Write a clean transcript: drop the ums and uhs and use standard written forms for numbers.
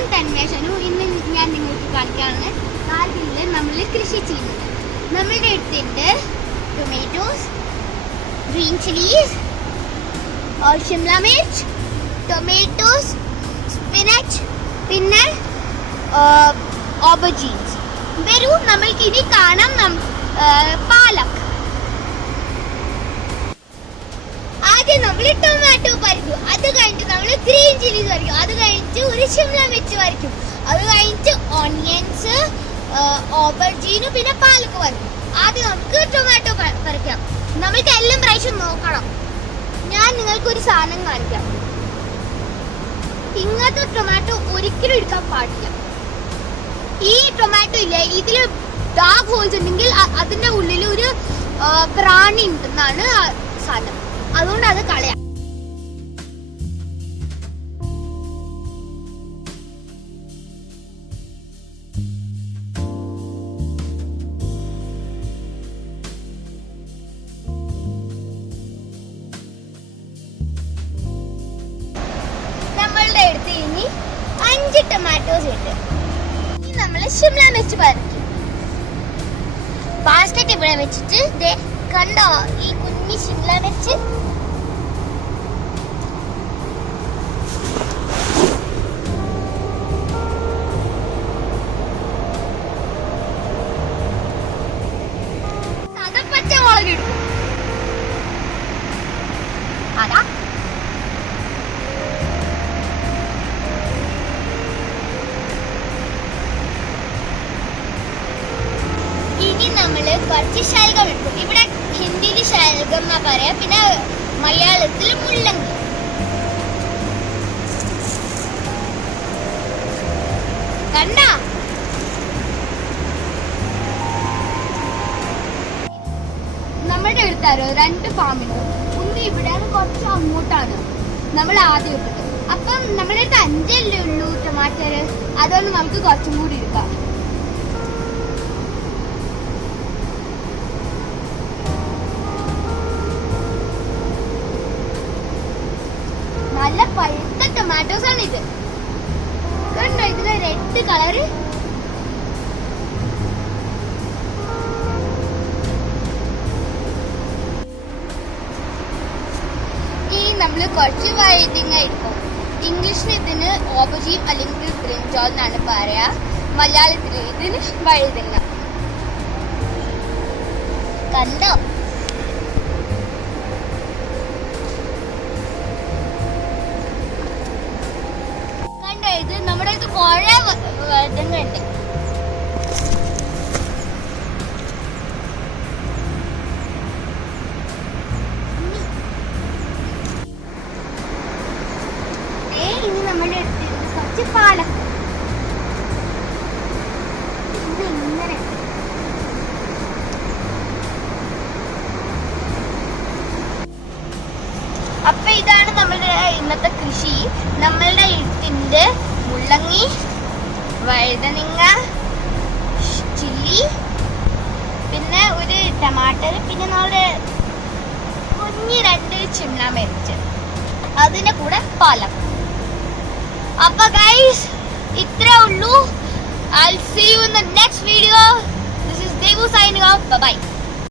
ഞാൻ തന്മേഷനു. ഇന്ന് ഞാൻ നിങ്ങൾക്ക് കാണിക്കാണ് ഗാർഡനിൽ നമ്മൾ കൃഷി ചെയ്യുന്നത്. നമ്മളുടെ അടുത്തുണ്ട് tomatoes, green chillies, Shimla Mirchi, tomatoes, spinach, പിന്നെ ഓബർജീൻസ്. വരൂ നമ്മൾക്ക് ഇനി കാണാം പാലക്. ആദ്യം നമ്മൾ ടൊമാറ്റോ പറിക്കും, അത് കഴിഞ്ഞിട്ട് നമ്മൾ ഗ്രീൻ ചില്ലീസ് പറിക്കും, അത് കഴിഞ്ഞിട്ട് ഒരു ഷിംല മിർച്ച് പറിക്കും, അത് കഴിഞ്ഞിട്ട് ഓണിയൻസ്, ഓബർജീനും പിന്നെ പാലക്ക് പറിക്കും. ആദ്യം നമുക്ക് ടൊമാറ്റോ പറിക്കാം. നമ്മൾക്ക് എല്ലാം പ്രാവശ്യം നോക്കണം. ഞാൻ നിങ്ങൾക്ക് ഒരു സാധനം കാണിക്കാം. ഇങ്ങനത്തെ ടൊമാറ്റോ ഒരിക്കലും എടുക്കാൻ പാടില്ല. ഈ ടൊമാറ്റോ ഇല്ലേ, ഇതില് ഡാർക്ക് ഹോൾസ് ഉണ്ടെങ്കിൽ അതിന്റെ ഉള്ളിൽ ഒരു പ്രാണി ഉണ്ടെന്നാണ് സാധനം. അതുകൊണ്ട് അത് കളയാം. നമ്മളുടെ അടുത്ത് ഇനി 5 ടൊമാറ്റോസ് ഉണ്ട്. ഇനി നമ്മൾ ഷിംല മിർച്ച് പറിക്കും. ബാസ്ക്കറ്റ് ഇവിടെ വെച്ചിട്ട് കണ്ടോ ഈ കുഞ്ഞി ഷിംല മിർച്ച്? സാധാ പച്ചമുളക് ഇടും. അതാ ഇനി നമ്മള് കുറച്ച് ശൽഗം എടുക്കും. ഇവിടെ ഹിന്ദിയിൽ ശൽഗം എന്നാ പറയാ, പിന്നെ മലയാളത്തിൽ മുള്ളങ്കി. കണ്ട നമ്മുടെ അടുത്താരോ 2 ഫാമുണ്ട്. ഒന്ന് ഇവിടെയാണ്, കുറച്ച് അങ്ങോട്ടാണ്. നമ്മൾ ആദ്യം ഇട്ടത്. അപ്പം നമ്മുടെ അടുത്ത് 5 ഉള്ളൂ ടൊമാറ്റോ. അതുകൊണ്ട് നമുക്ക് കുറച്ചും കൂടി എടുക്കാം. നല്ല പഴുത്ത ടൊമാറ്റോസ് ആണ് ഇത്. കണ്ടോ ഇതിലെ റെഡ് കളറ്? ഇനി നമ്മള് കുറച്ച് വഴുതങ്ങ എടുക്കും. ഇംഗ്ലീഷിൽ ഇതിന് ഓബർജീൻ അല്ലെങ്കിൽ ബ്രിഞ്ചോൾ എന്നാണ് പറയാ. മലയാളത്തിൽ ഇതിന് വഴുതങ്ങ. കണ്ടോ? ഇത് നമ്മുടെ അടുത്ത് കുറെ വഴുതങ്ങ ഉണ്ട്. ഇനി നമ്മുടെ അടുത്ത് കുറച്ച് പാലക്ക്. ഇത് ഇങ്ങനെ അപ്പൊ ഇതാണ് നമ്മളുടെ ഇന്നത്തെ കൃഷി. നമ്മളുടെ അടുത്തിന്റെ മുള്ളങ്ങി, വഴുതനങ്ങ, ചില്ലി, പിന്നെ ഒരു ടമാറ്റർ, പിന്നെ നമ്മുടെ കുഞ്ഞ് 2 ഷിംല മിർച്ച്, അതിന്റെ കൂടെ പാലം. അപ്പൊ ഗൈസ് ഇത്രേ ഉള്ളൂ. I'll see you in the next video. This is Devu signing off. Bye bye.